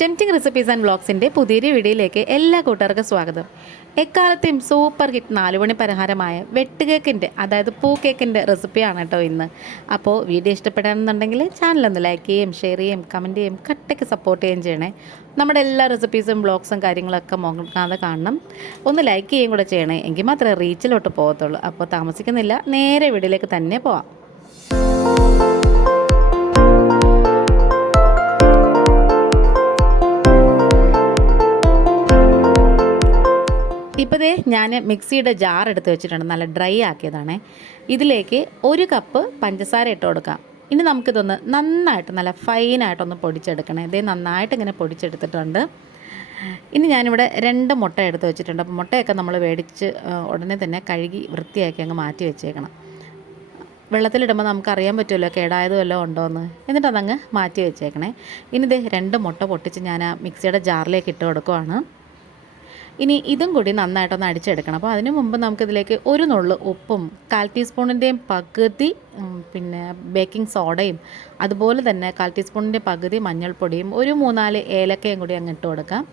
ടെന്റിംഗ് recipes and വ്ളോഗ്സിന്റെ പുതിയൊരു വീഡിയോയിലേക്ക് എല്ലാ കൂട്ടുകാർക്കും സ്വാഗതം. എക്കാലത്തെയും സൂപ്പർ ഹിറ്റ് നാലുമണി പലഹാരമായ വെട്ടുകേക്കിന്റെ അതായത് പൂ കേക്കിന്റെ റെസിപ്പിയാണ് കേട്ടോ ഇന്ന്. അപ്പോൾ വീഡിയോ ഇഷ്ടപ്പെടാണെന്നുണ്ടെങ്കിൽ ചാനലൊന്ന് ലൈക്ക് ചെയ്യും ഷെയർ ചെയ്യും കമന്റ് ചെയ്യും കട്ടയ്ക്ക് സപ്പോർട്ട് ചെയ്യുകയും ചെയ്യണേ. നമ്മുടെ എല്ലാ റെസിപ്പീസും വ്ളോഗ്സും കാര്യങ്ങളൊക്കെ നോക്കാതെ കാണണം. ഒന്ന് ലൈക്ക് ചെയ്യുകയും കൂടെ ചെയ്യണേ എങ്കിൽ മാത്രമേ റീച്ചിലോട്ട് പോകത്തുള്ളൂ. അപ്പോൾ താമസിക്കുന്നില്ല നേരെ വീഡിയോയിലേക്ക് തന്നെ പോവാം. ഇപ്പോൾ ദേ ഞാൻ മിക്സിയുടെ ജാർ എടുത്ത് വെച്ചിട്ടുണ്ട്. നല്ല ഡ്രൈ ആക്കിയതാണേ. ഇതിലേക്ക് ഒരു കപ്പ് പഞ്ചസാര ഇട്ട് കൊടുക്കാം. ഇനി നമുക്കിതൊന്ന് നന്നായിട്ട് നല്ല ഫൈനായിട്ടൊന്ന് പൊടിച്ചെടുക്കണേ. ഇതേ നന്നായിട്ട് ഇങ്ങനെ പൊടിച്ചെടുത്തിട്ടുണ്ട്. ഇനി ഞാനിവിടെ രണ്ട് മുട്ട എടുത്ത് വെച്ചിട്ടുണ്ട്. അപ്പോൾ മുട്ടയൊക്കെ നമ്മൾ മേടിച്ച് ഉടനെ തന്നെ കഴുകി വൃത്തിയാക്കി അങ്ങ് മാറ്റി വെച്ചേക്കണം. വെള്ളത്തിലിടുമ്പോൾ നമുക്ക് അറിയാൻ പറ്റുമല്ലോ കേടായത് വല്ലതും ഉണ്ടോയെന്ന് എന്നിട്ട് അതങ്ങ് മാറ്റി വെച്ചേക്കണേ. ഇനി ഇതേ രണ്ട് മുട്ട പൊട്ടിച്ച് ഞാൻ ആ മിക്സിയുടെ ജാറിലേക്ക് ഇട്ട് കൊടുക്കുവാണ്. ഇനി ഇതും കൂടി നന്നായിട്ടൊന്ന് അടിച്ചെടുക്കണം. അപ്പോൾ അതിനു മുമ്പ് നമുക്കിതിലേക്ക് ഒരു നുള്ളു ഉപ്പും കാൽ ടീസ്പൂണിന്റെയും പകുതി പിന്നെ ബേക്കിംഗ് സോഡയും അതുപോലെ തന്നെ കാൽ ടീസ്പൂണിന്റെ പകുതി മഞ്ഞൾപ്പൊടിയും ഒരു മൂന്നാൽ ഏലക്കയും കൂടി അങ്ങ് ഇട്ട് കൊടുക്കാം.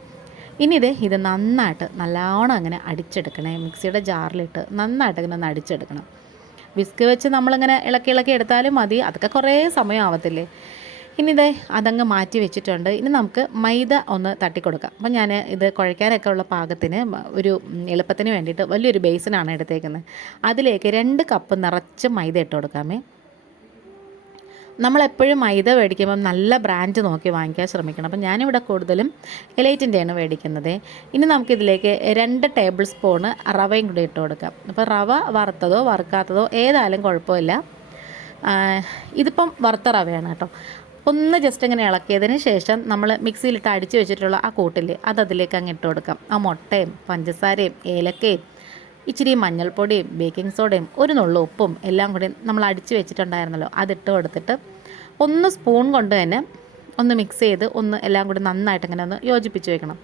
ഇനി ഇത് ഇത് നന്നായിട്ട് നല്ലോണം അങ്ങനെ അടിച്ചെടുക്കണേ മിക്സിയുടെ ജാറിലിട്ട് നന്നായിട്ട് ഇങ്ങനെ ഒന്ന് അടിച്ചെടുക്കണം. വിസ്ക് വെച്ച് നമ്മളിങ്ങനെ ഇളക്കി ഇളക്കി എടുത്താലും മതി അതൊക്കെ കുറേ സമയം ആവത്തില്ലേ? ഇനി ഇതേ അതങ്ങ് മാറ്റി വെച്ചിട്ടുണ്ട്. ഇനി നമുക്ക് മൈദ ഒന്ന് തട്ടിക്കൊടുക്കാം. അപ്പം ഞാൻ ഇത് കുഴയ്ക്കാനൊക്കെ ഉള്ള പാകത്തിന് ഒരു എളുപ്പത്തിന് വേണ്ടിയിട്ട് വലിയൊരു ബേസിനാണ് എടുത്തേക്കുന്നത്. അതിലേക്ക് രണ്ട് കപ്പ് നിറച്ച് മൈദ ഇട്ട് കൊടുക്കാമേ. നമ്മളെപ്പോഴും മൈദ മേടിക്കുമ്പം നല്ല ബ്രാൻഡ് നോക്കി വാങ്ങിക്കാൻ ശ്രമിക്കണം. അപ്പം ഞാനിവിടെ കൂടുതലും എലൈറ്റിന്റെയാണ് മേടിക്കുന്നത് ഇനി നമുക്കിതിലേക്ക് രണ്ട് ടേബിൾ സ്പൂണ് റവയും കൂടി ഇട്ട് കൊടുക്കാം. അപ്പോൾ റവ വറുത്തതോ വറുക്കാത്തതോ ഏതായാലും കുഴപ്പമില്ല. ഇതിപ്പം വറുത്ത റവയാണ് കേട്ടോ. ഒന്ന് ജസ്റ്റ് അങ്ങനെ ഇളക്കിയതിന് ശേഷം നമ്മൾ മിക്സിയിലിട്ട് അടിച്ച് വെച്ചിട്ടുള്ള ആ കൂട്ടില്ലേ അത് അതിലേക്ക് അങ്ങ് ഇട്ട് കൊടുക്കാം. ആ മുട്ടയും പഞ്ചസാരയും ഏലക്കയും ഇച്ചിരി മഞ്ഞൾപ്പൊടിയും ബേക്കിംഗ് സോഡയും ഒരു നുള്ള ഉപ്പും എല്ലാം കൂടി നമ്മൾ അടിച്ച് വെച്ചിട്ടുണ്ടായിരുന്നല്ലോ അതിട്ട് കൊടുത്തിട്ട് ഒന്ന് സ്പൂൺ കൊണ്ട് തന്നെ ഒന്ന് മിക്സ് ചെയ്ത് ഒന്ന് എല്ലാം കൂടി നന്നായിട്ട് ഇങ്ങനെ ഒന്ന് യോജിപ്പിച്ച് വെക്കണം.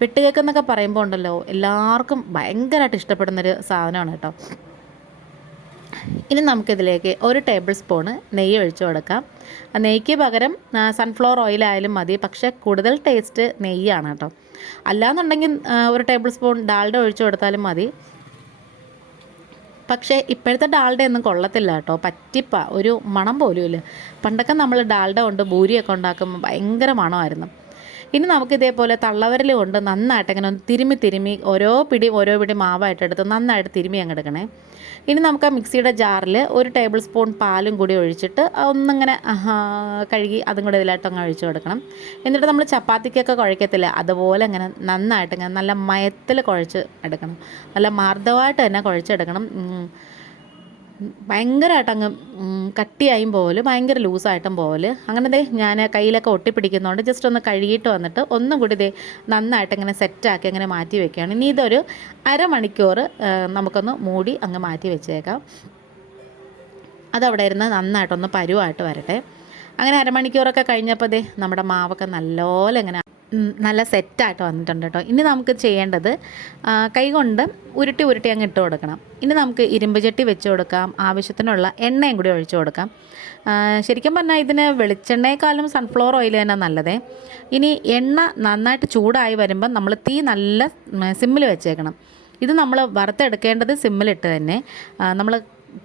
വെട്ടുകേക്കെന്നൊക്കെ പറയുമ്പോൾ ഉണ്ടല്ലോ എല്ലാവർക്കും ഭയങ്കരമായിട്ട് ഇഷ്ടപ്പെടുന്നൊരു സാധനമാണ് കേട്ടോ. ഇനി നമുക്കിതിലേക്ക് ഒരു ടേബിൾ സ്പൂണ് നെയ്യ് ഒഴിച്ചു കൊടുക്കാം. നെയ്യ്ക്ക് പകരം സൺഫ്ലവർ ഓയിലായാലും മതി. പക്ഷേ കൂടുതൽ ടേസ്റ്റ് നെയ്യാണ് കേട്ടോ. അല്ലാന്നുണ്ടെങ്കിൽ ഒരു ടേബിൾ സ്പൂൺ ഡാൾഡ ഒഴിച്ചു കൊടുത്താലും മതി. പക്ഷേ ഇപ്പോഴത്തെ ഡാൾഡ ഒന്നും കൊള്ളത്തില്ല കേട്ടോ. പറ്റിപ്പ. ഒരു മണം പോലും ഇല്ല പണ്ടൊക്കെ നമ്മൾ ഡാൾഡ കൊണ്ട് ഭൂരിയൊക്കെ ഉണ്ടാക്കുമ്പോൾ ഭയങ്കര മണമായിരുന്നു. ഇനി നമുക്ക് ഇതേപോലെ തള്ളവരൽ കൊണ്ട് നന്നായിട്ട് ഇങ്ങനെ ഒന്ന് തിരുമ്മി തിരുമ്മി ഓരോ പിടി ഓരോ പിടി മാവായിട്ട് എടുത്ത് നന്നായിട്ട് തിരുമ്മി അങ്ങ് എടുക്കണേ. ഇനി നമുക്ക് ആ മിക്സിയുടെ ജാറിൽ ഒരു ടേബിൾ സ്പൂൺ പാലും കൂടി ഒഴിച്ചിട്ട് ഒന്നിങ്ങനെ കഴുകി അതും കൂടെ ഇതിലായിട്ട് അങ്ങ് ഒഴിച്ചു കൊടുക്കണം. എന്നിട്ട് നമ്മൾ ചപ്പാത്തിക്കൊക്കെ കുഴക്കത്തില്ല. അതുപോലെ അങ്ങനെ നന്നായിട്ട് ഇങ്ങനെ നല്ല മയത്തിൽ കുഴച്ച് എടുക്കണം. നല്ല മാർദ്ദവമായിട്ട് തന്നെ കുഴച്ചെടുക്കണം. ഭയങ്കരമായിട്ട് അങ്ങ് കട്ടിയായും പോലെ ഭയങ്കര ലൂസായിട്ടും പോലെ അങ്ങനെ ദേ ഞാൻ കയ്യിലൊക്കെ ഒട്ടിപ്പിടിക്കുന്നതുകൊണ്ട് ജസ്റ്റ് ഒന്ന് കഴുകിയിട്ട് വന്നിട്ട് ഒന്നും കൂടി ദേ നന്നായിട്ട് ഇങ്ങനെ സെറ്റാക്കി അങ്ങനെ മാറ്റി വെക്കുകയാണ് ഇനി ഇതൊരു അരമണിക്കൂർ നമുക്കൊന്ന് മൂടി അങ്ങ് മാറ്റി വെച്ചേക്കാം. അതവിടെ ഇരുന്ന് നന്നായിട്ടൊന്ന് പരുവായിട്ട് വരട്ടെ. അങ്ങനെ അരമണിക്കൂറൊക്കെ കഴിഞ്ഞപ്പോൾ ദേ നമ്മുടെ മാവൊക്കെ നല്ലപോലെ ഇങ്ങനെ നല്ല സെറ്റായിട്ട് വന്നിട്ടുണ്ട് കേട്ടോ. ഇനി നമുക്ക് ചെയ്യേണ്ടത് കൈകൊണ്ട് ഉരുട്ടി ഉരുട്ടി അങ്ങ് ഇട്ട് കൊടുക്കണം. ഇനി നമുക്ക് ഇരുമ്പ് ചട്ടി വെച്ച് കൊടുക്കാം. ആവശ്യത്തിനുള്ള എണ്ണയും കൂടി ഒഴിച്ചു കൊടുക്കാം. ശരിക്കും പറഞ്ഞാൽ ഇതിന് വെളിച്ചെണ്ണയെക്കാളും സൺഫ്ലവർ ഓയിൽ തന്നെ നല്ലതേ. ഇനി എണ്ണ നന്നായിട്ട് ചൂടായി വരുമ്പം നമ്മൾ തീ നല്ല സിമ്മിൽ വെച്ചേക്കണം. ഇത് നമ്മൾ വറുത്തെടുക്കേണ്ടത് സിമ്മിലിട്ട് തന്നെ. നമ്മൾ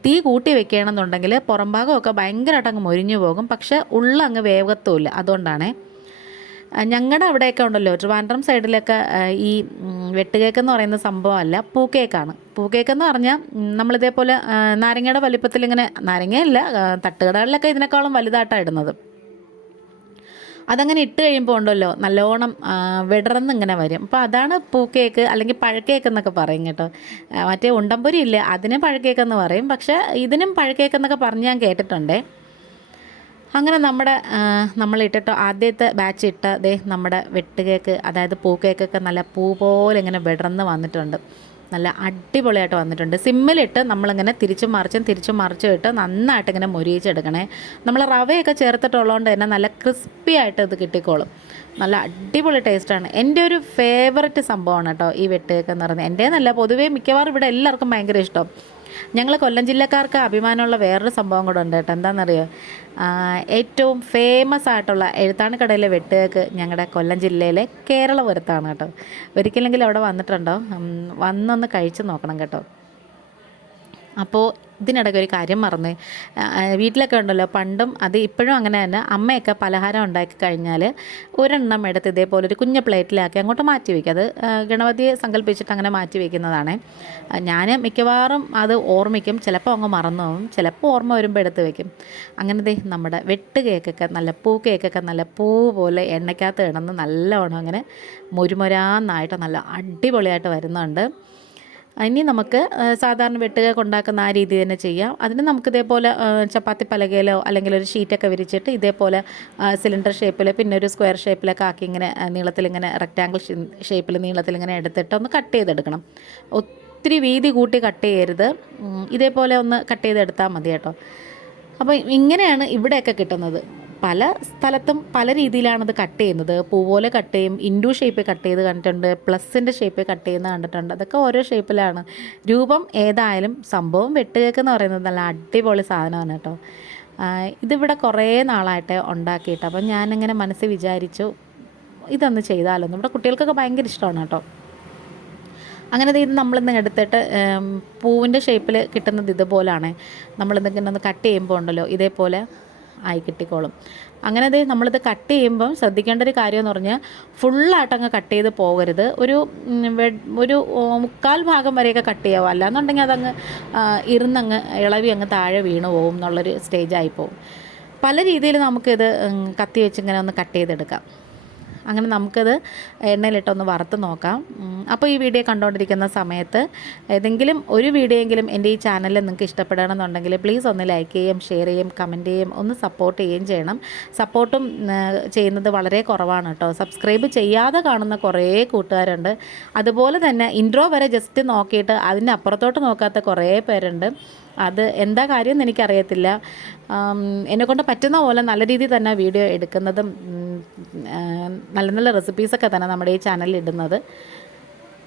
തീ കൂട്ടി വെക്കണമെന്നുണ്ടെങ്കിൽ പുറംഭാഗമൊക്കെ ഭയങ്കരമായിട്ട് അങ്ങ് മൊരിഞ്ഞു പോകും. പക്ഷേ ഉള്ളങ്ങ് വേഗത്തുമില്ല അതുകൊണ്ടാണേ ഞങ്ങളുടെ അവിടെയൊക്കെ ഉണ്ടല്ലോ ട്രിവാൻഡ്രം സൈഡിലൊക്കെ ഈ വെട്ടുകേക്ക് എന്ന് പറയുന്ന സംഭവമല്ല പൂക്കേക്കാണ്. പൂക്കേക്ക് എന്ന് പറഞ്ഞാൽ നമ്മളിതേപോലെ നാരങ്ങയുടെ വലിപ്പത്തിൽ ഇങ്ങനെ നാരങ്ങയല്ല തട്ടുകടകളിലൊക്കെ ഇതിനേക്കാളും വലുതായിട്ടാണ് ഇടുന്നത്. അതങ്ങനെ ഇട്ട് കഴിയുമ്പോൾ ഉണ്ടല്ലോ നല്ലോണം വിടർന്ന് ഇങ്ങനെ വരും. അപ്പോൾ അതാണ് പൂക്കേക്ക് അല്ലെങ്കിൽ പഴക്കേക്ക് എന്നൊക്കെ പറയും കേട്ടോ. മറ്റേ ഉണ്ടംപൊരി ഇല്ലേ അതിന് പഴക്കേക്ക് എന്ന് പറയും. പക്ഷേ ഇതിനും പഴക്കേക്ക് എന്നൊക്കെ പറഞ്ഞ് ഞാൻ കേട്ടിട്ടുണ്ടേ അങ്ങനെ നമ്മുടെ നമ്മൾ ഇട്ടിട്ട് ആദ്യത്തെ ബാച്ച് ഇട്ട ദേ നമ്മുടെ വെട്ടുകേക്ക് അതായത് പൂ കേക്കൊക്കെ നല്ല പൂ പോലെ ഇങ്ങനെ വിടർന്ന് വന്നിട്ടുണ്ട്. നല്ല അടിപൊളിയായിട്ട് വന്നിട്ടുണ്ട്. സിമ്മിലിട്ട് നമ്മളിങ്ങനെ തിരിച്ചും മറിച്ചും തിരിച്ചും മറിച്ചും ഇട്ട് നന്നായിട്ട് ഇങ്ങനെ മൊരിയിച്ചെടുക്കണേ. നമ്മൾ റവയൊക്കെ ചേർത്തിട്ടുള്ളതുകൊണ്ട് തന്നെ നല്ല ക്രിസ്പി ആയിട്ട് ഇത് കിട്ടിക്കോളും. നല്ല അടിപൊളി ടേസ്റ്റാണ് എന്റെ ഒരു ഫേവററ്റ് സംഭവമാണ് കേട്ടോ ഈ വെട്ടുകേക്ക് എന്ന് പറയുന്നത്. എന്റെ നല്ല പൊതുവേ മിക്കവാറും ഇവിടെ എല്ലാവർക്കും ഭയങ്കര ഇഷ്ടം. ഞങ്ങൾ കൊല്ലം ജില്ലക്കാർക്ക് അഭിമാനമുള്ള വേറൊരു സംഭവം കൂടെ ഉണ്ട് കേട്ടോ. എന്താണെന്നറിയോ? ഏറ്റവും ഫേമസ് ആയിട്ടുള്ള എഴുത്താണിക്കടയിലെ വെട്ടുകേക്ക് ഞങ്ങളുടെ കൊല്ലം ജില്ലയിലെ കേരളപുരത്താണ് കേട്ടോ. ഒരിക്കലെങ്കിലും അവിടെ വന്നിട്ടുണ്ടോ? വന്നൊന്ന് കഴിച്ചു നോക്കണം കേട്ടോ. അപ്പോൾ ഇതിനിടയ്ക്ക് ഒരു കാര്യം മറന്ന്. വീട്ടിലൊക്കെ ഉണ്ടല്ലോ പണ്ടും അത് ഇപ്പോഴും അങ്ങനെ തന്നെ. അമ്മയൊക്കെ പലഹാരം ഉണ്ടാക്കി കഴിഞ്ഞാൽ ഒരെണ്ണം എടുത്ത് ഇതേപോലെ ഒരു കുഞ്ഞ പ്ലേറ്റിലാക്കി അങ്ങോട്ട് മാറ്റി വയ്ക്കും അത് ഗണപതിയെ സങ്കല്പിച്ചിട്ട് അങ്ങനെ മാറ്റി വയ്ക്കുന്നതാണ് ഞാൻ മിക്കവാറും അത് ഓർമ്മിക്കും. ചിലപ്പോൾ അങ്ങ് മറന്നു പോകും ചിലപ്പോൾ ഓർമ്മ വരുമ്പോൾ എടുത്ത് വയ്ക്കും അങ്ങനത്തെ നമ്മുടെ വെട്ട് കേക്കൊക്കെ നല്ല പൂ കേക്കൊക്കെ നല്ല പൂ പോലെ എണ്ണയ്ക്കകത്ത് കിടന്ന് നല്ലവണ്ണം അങ്ങനെ മുരുമുരാന്നായിട്ട് നല്ല അടിപൊളിയായിട്ട് വരുന്നുണ്ട്. ഇനി നമുക്ക് സാധാരണ വെട്ടുകയൊക്കെ ഉണ്ടാക്കുന്ന ആ രീതി തന്നെ ചെയ്യാം. അതിന് നമുക്ക് ഇതേപോലെ ചപ്പാത്തി പലകയിലോ അല്ലെങ്കിൽ ഒരു ഷീറ്റൊക്കെ വിരിച്ചിട്ട് ഇതേപോലെ സിലിണ്ടർ ഷേപ്പിൽ പിന്നെ ഒരു സ്ക്വയർ ഷേപ്പിലൊക്കെ ആക്കി ഇങ്ങനെ നീളത്തിൽ നീളത്തിലിങ്ങനെ റെക്റ്റാങ്കിൾ ഷേപ്പിൽ നീളത്തിലിങ്ങനെ എടുത്തിട്ട് ഒന്ന് കട്ട് ചെയ്തെടുക്കണം. ഒത്തിരി വീതി കൂട്ടി കട്ട് ചെയ്യരുത്. ഇതേപോലെ ഒന്ന് കട്ട് ചെയ്തെടുത്താൽ മതി കേട്ടോ. അപ്പോൾ ഇങ്ങനെയാണ് ഇവിടെയൊക്കെ കിട്ടുന്നത്. പല സ്ഥലത്തും പല രീതിയിലാണത് കട്ട് ചെയ്യുന്നത്. പൂ പോലെ കട്ട് ചെയ്യും ഇൻഡു ഷേപ്പ് കട്ട് ചെയ്ത് കണ്ടിട്ടുണ്ട് പ്ലസിന്റെ ഷേപ്പ് കട്ട് ചെയ്യുന്ന കണ്ടിട്ടുണ്ട്. അതൊക്കെ ഓരോ ഷേപ്പിലാണ് രൂപം ഏതായാലും സംഭവം വെട്ടുകേക്ക് എന്ന് പറയുന്നത് നല്ല അടിപൊളി സാധനമാണ് കേട്ടോ. ഇതിവിടെ കുറേ നാളായിട്ട് ഉണ്ടാക്കിയിട്ട് അപ്പം ഞാനിങ്ങനെ മനസ്സിൽ വിചാരിച്ചു ഇതൊന്ന് ചെയ്താലോ നമ്മുടെ കുട്ടികൾക്കൊക്കെ ഭയങ്കര ഇഷ്ടമാണ് കേട്ടോ. അങ്ങനെ ഇത് നമ്മളിന്ന് എടുത്തിട്ട് പൂവിന്റെ ഷേപ്പിൽ കിട്ടുന്നത് ഇതുപോലാണ്. നമ്മളിന്നിങ്ങനെ ഒന്ന് കട്ട് ചെയ്യുമ്പോൾ ഉണ്ടല്ലോ ഇതേപോലെ ആയി കിട്ടിക്കോളും. അങ്ങനെ അത് നമ്മളിത് കട്ട് ചെയ്യുമ്പം ശ്രദ്ധിക്കേണ്ട ഒരു കാര്യം എന്ന് പറഞ്ഞാൽ ഫുള്ളായിട്ട് അങ്ങ് കട്ട് ചെയ്ത് പോകരുത്. ഒരു ഒരു മുക്കാൽ ഭാഗം വരെയൊക്കെ കട്ട് ചെയ്യാവും. അല്ലാന്നുണ്ടെങ്കിൽ അതങ്ങ് ഇരുന്നങ്ങ് ഇളവി അങ്ങ് താഴെ വീണ് പോകും എന്നുള്ളൊരു സ്റ്റേജായി പോകും പല രീതിയിൽ നമുക്കിത് കത്തി വെച്ച് ഇങ്ങനെ ഒന്ന് കട്ട് ചെയ്തെടുക്കാം. അങ്ങനെ നമുക്കത് എണ്ണയിലിട്ടൊന്ന് വറുത്ത് നോക്കാം. അപ്പോൾ ഈ വീഡിയോ കണ്ടുകൊണ്ടിരിക്കുന്ന സമയത്ത് ഏതെങ്കിലും ഒരു വീഡിയോ എങ്കിലും എന്റെ ഈ ചാനലിൽ നിങ്ങൾക്ക് ഇഷ്ടപ്പെടണമെന്നുണ്ടെങ്കിൽ പ്ലീസ് ഒന്ന് ലൈക്ക് ചെയ്യും ഷെയർ ചെയ്യും കമന്റ് ചെയ്യും ഒന്ന് സപ്പോർട്ട് ചെയ്യുകയും ചെയ്യണം. സപ്പോർട്ടും ചെയ്യുന്നത് വളരെ കുറവാണ് കേട്ടോ. സബ്സ്ക്രൈബ് ചെയ്യാതെ കാണുന്ന കുറേ കൂട്ടുകാരുണ്ട്. അതുപോലെ തന്നെ ഇൻട്രോ വരെ ജസ്റ്റ് നോക്കിയിട്ട് അതിന്റെ അപ്പുറത്തോട്ട് നോക്കാത്ത കുറേ പേരുണ്ട്. അത് എന്താ കാര്യം എന്ന് എനിക്കറിയത്തില്ല എന്നെക്കൊണ്ട് പറ്റുന്ന പോലെ നല്ല രീതിയിൽ തന്നെ വീഡിയോ എടുക്കുന്നതും നല്ല നല്ല റെസിപ്പീസൊക്കെ തന്നെ നമ്മുടെ ഈ ചാനലിൽ ഇടുന്നത്.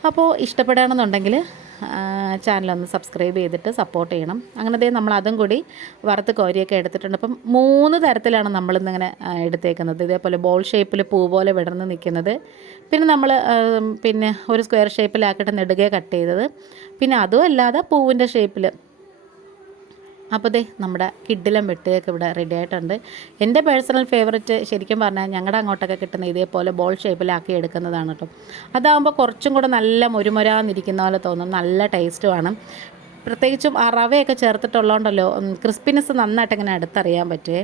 അപ്പോൾ ഇഷ്ടപ്പെടുകയാണെന്നുണ്ടെങ്കിൽ ചാനലൊന്ന് സബ്സ്ക്രൈബ് ചെയ്തിട്ട് സപ്പോർട്ട് ചെയ്യണം. അങ്ങനത്തെ നമ്മൾ അതും കൂടി വറുത്ത് കോരിയൊക്കെ എടുത്തിട്ടുണ്ട്. അപ്പം മൂന്ന് തരത്തിലാണ് നമ്മളിന്നിങ്ങനെ എടുത്തേക്കുന്നത്. ഇതേപോലെ ബോൾ ഷേപ്പിൽ പൂ പോലെ വിടർന്ന് നിൽക്കുന്നത്. പിന്നെ നമ്മൾ പിന്നെ ഒരു സ്ക്വയർ ഷേപ്പിലാക്കിയിട്ട് നെടുകെ കട്ട് ചെയ്തത്. പിന്നെ അതും അല്ലാതെ പൂവിന്റെ ഷേപ്പിൽ അപ്പോൾ ദേ നമ്മുടെ കിഡിലും വെട്ടുകയൊക്കെ ഇവിടെ റെഡി ആയിട്ടുണ്ട്. എന്റെ പേഴ്സണൽ ഫേവററ്റ് ശരിക്കും പറഞ്ഞാൽ ഞങ്ങളുടെ അങ്ങോട്ടൊക്കെ കിട്ടുന്ന ഇതേപോലെ ബോൾ ഷേപ്പിലാക്കി എടുക്കുന്നതാണ് കേട്ടോ അതാകുമ്പോൾ കുറച്ചും കൂടെ നല്ല മുരുമുരാന്നിരിക്കുന്ന പോലെ തോന്നും നല്ല ടേസ്റ്റുമാണ് പ്രത്യേകിച്ചും ആ റവയൊക്കെ ചേർത്തിട്ടുള്ളതുകൊണ്ടല്ലോ ക്രിസ്പിനെസ് നന്നായിട്ട് ഇങ്ങനെ അടുത്തറിയാൻ പറ്റുമേ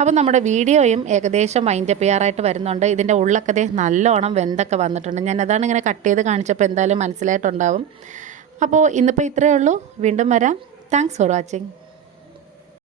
അപ്പോൾ നമ്മുടെ വീഡിയോയും ഏകദേശം വൈൻഡപ്പ് ചെയ്യാറായിട്ട് വരുന്നുണ്ട്. ഇതിന്റെ ഉള്ളൊക്കെ നല്ലോണം വെന്തൊക്കെ വന്നിട്ടുണ്ട്. ഞാൻ അതാണ് ഇങ്ങനെ കട്ട് ചെയ്ത് കാണിച്ചപ്പോൾ എന്തായാലും മനസ്സിലായിട്ടുണ്ടാവും. അപ്പോൾ ഇന്നിപ്പോൾ ഇത്രയേ ഉള്ളൂ. വീണ്ടും വരാം. Thanks for watching